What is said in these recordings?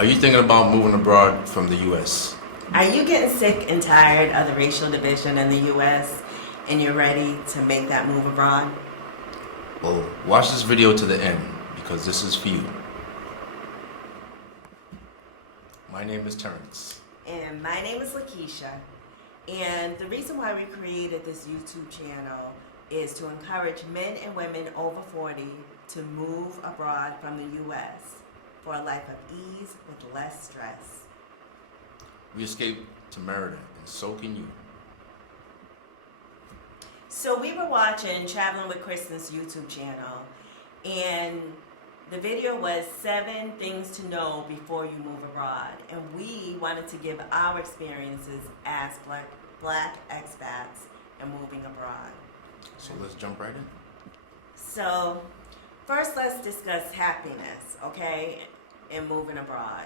Are you thinking about moving abroad from the U.S.? Are you getting sick and tired of the racial division in the U.S. and you're ready to make that move abroad? Well, watch this video to the end because this is for you. My name is Terrence. And my name is Lakeisha. And the reason why we created this YouTube channel is to encourage men and women over 40 to move abroad from the U.S. for a life of ease with less stress. We escaped to Merida, and so can you. So we were watching Traveling with Kristen's YouTube channel, and the video was 7 things to know before you move abroad. And we wanted to give our experiences as black expats and moving abroad. So let's jump right in. So first let's discuss happiness, okay, and moving abroad.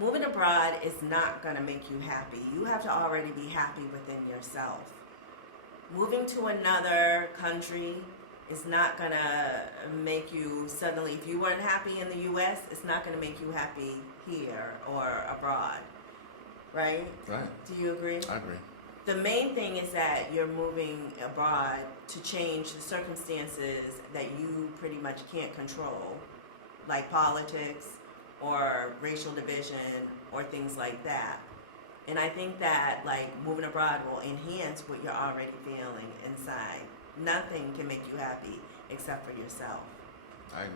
Moving abroad is not going to make you happy. You have to already be happy within yourself. Moving to another country is not going to make you suddenly, if you weren't happy in the U.S., it's not going to make you happy here or abroad, right? Right. Do you agree? I agree. The main thing is that you're moving abroad to change the circumstances that you pretty much can't control, like politics or racial division or things like that. And I think that like moving abroad will enhance what you're already feeling inside. Nothing can make you happy except for yourself. I agree.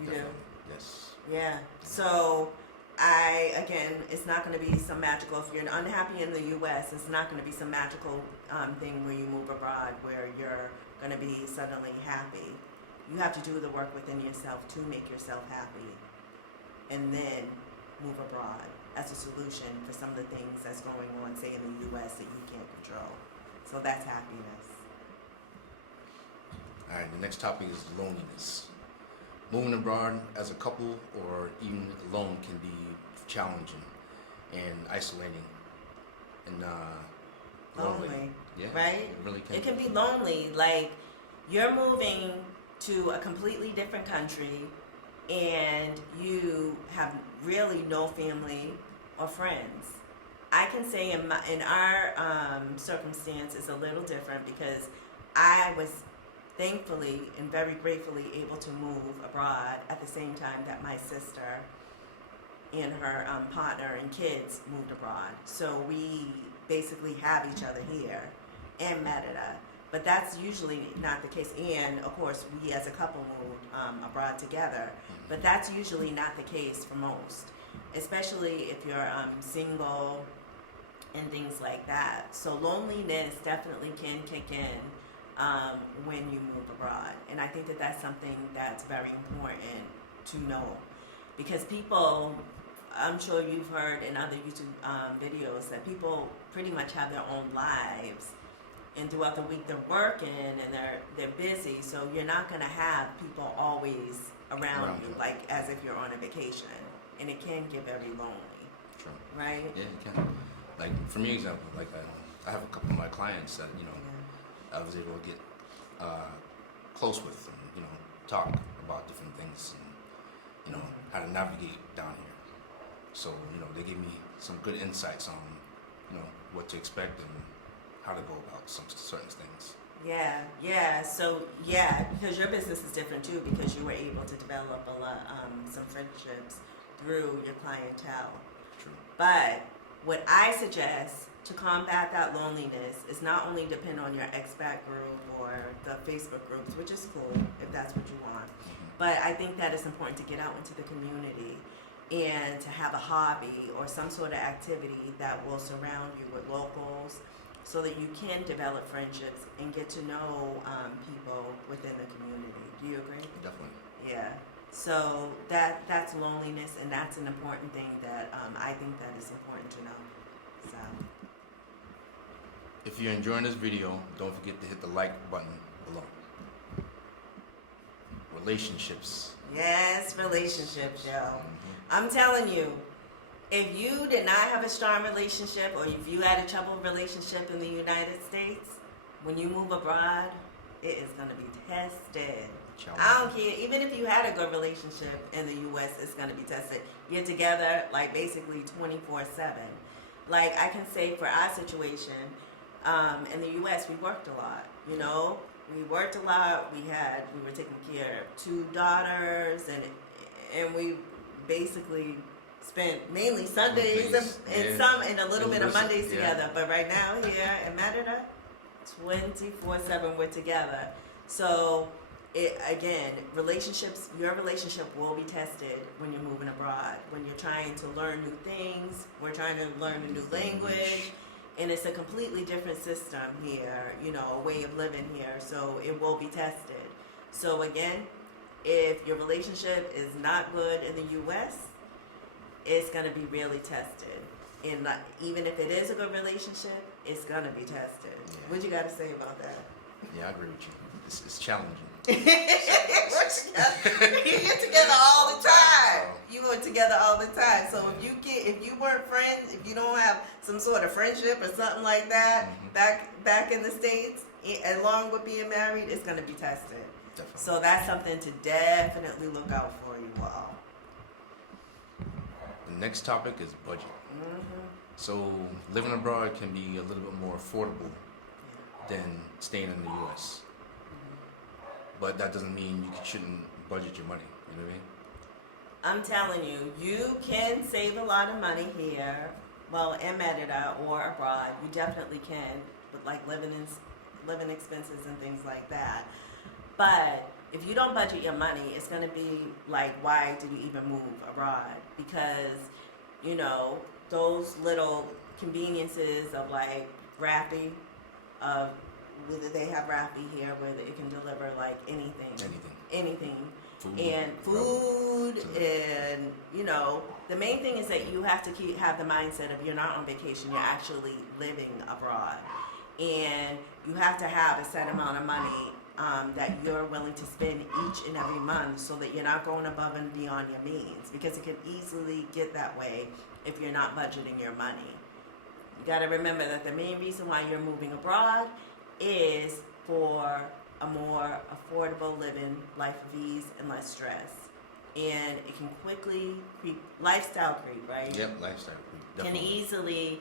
You Definitely. do? Yes. Yeah. So again, it's not going to be some magical, if you're unhappy in the U.S., it's not going to be some magical thing where you move abroad where you're going to be suddenly happy. You have to do the work within yourself to make yourself happy and then move abroad as a solution for some of the things that's going on, say, in the U.S. that you can't control. So that's happiness. All right, the next topic is loneliness. Moving abroad as a couple or even alone can be challenging and isolating and Lonely, Yeah, right? It really can. It can be lonely. Like, you're moving to a completely different country and you have really no family or friends. I can say in our circumstance is a little different because I was thankfully and very gratefully able to move abroad at the same time that my sister and her partner and kids moved abroad. So we basically have each other here in Merida. But that's usually not the case. And of course, we as a couple moved abroad together. But that's usually not the case for most, especially if you're single and things like that. So loneliness definitely can kick in when you move abroad. And I think that that's something that's very important to know. Because people, I'm sure you've heard in other YouTube videos that people pretty much have their own lives. And throughout the week they're working and they're busy. So you're not going to have people always around you, like as if you're on a vacation. And it can get very lonely. True. Right? Yeah, it can. Like, for me, example, like I have a couple of my clients that, I was able to get close with and, talk about different things and, how to navigate down here. So, they give me some good insights on, what to expect and how to go about some certain things. Yeah. So, because your business is different too, because you were able to develop a lot, some friendships through your clientele. True. But what I suggest to combat that loneliness is not only depend on your expat group or the Facebook groups, which is cool if that's what you want, but I think that it's important to get out into the community and to have a hobby or some sort of activity that will surround you with locals so that you can develop friendships and get to know people within the community. Do you agree? Definitely. Yeah. So that's loneliness, and that's an important thing that I think that is important to know. So. If you're enjoying this video, don't forget to hit the like button below. Relationships. Yes, relationships, yo. I'm telling you, if you did not have a strong relationship or if you had a troubled relationship in the United States, when you move abroad, it is going to be tested. challenging. I don't care. Even if you had a good relationship in the U.S., it's going to be tested. You're together, like, basically 24/7. Like, I can say for our situation, in the U.S., we worked a lot, you know? We worked a lot. We were taking care of 2 daughters, and we basically spent mainly Sundays and a little bit of Mondays together. But right now here in Merida, 24/7 we're together. So your relationship will be tested when you're moving abroad. When you're trying to learn new things, we're trying to learn a new language. And it's a completely different system here, you know, a way of living here. So it will be tested. So again, if your relationship is not good in the U.S., it's going to be really tested. And even if it is a good relationship, it's going to be tested. Yeah. What you got to say about that? Yeah, I agree with you. It's challenging. You're together all the time. You were together all the time. So if you weren't friends, if you don't have some sort of friendship or something like that, back in the States, along with being married, it's going to be tested. Definitely. So that's something to definitely look out for you all. The next topic is budget. So living abroad can be a little bit more affordable than staying in the U.S. But that doesn't mean you shouldn't budget your money. You know what I mean? I'm telling you, you can save a lot of money here, well, in Merida or abroad. You definitely can, with like living expenses and things like that. But if you don't budget your money, it's going to be like, why did you even move abroad? Because, you know, those little conveniences of like Rappi, whether they have Rappi here where it can deliver like anything. Food and, you know, the main thing is that you have to have the mindset of you're not on vacation, you're actually living abroad. And you have to have a set amount of money that you're willing to spend each and every month so that you're not going above and beyond your means, because it can easily get that way if you're not budgeting your money. You got to remember that the main reason why you're moving abroad is for a more affordable living, life of ease, and less stress. And it can quickly lifestyle creep, right? Yep, lifestyle creep. Definitely. Can easily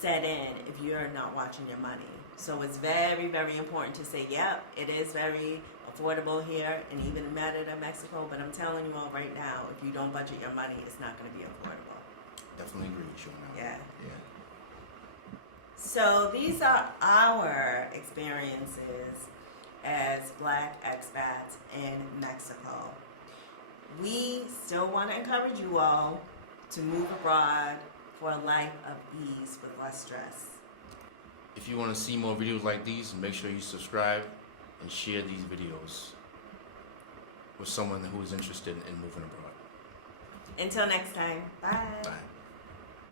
set in if you're not watching your money. So it's very, very important to say, yep, it is very affordable here and even in Merida, Mexico. But I'm telling you all right now, if you don't budget your money, it's not going to be affordable. Definitely agree with you on that. Yeah. So these are our experiences as Black expats in Mexico. We still want to encourage you all to move abroad for a life of ease with less stress. If you want to see more videos like these, make sure you subscribe and share these videos with someone who is interested in moving abroad. Until next time, bye. Bye.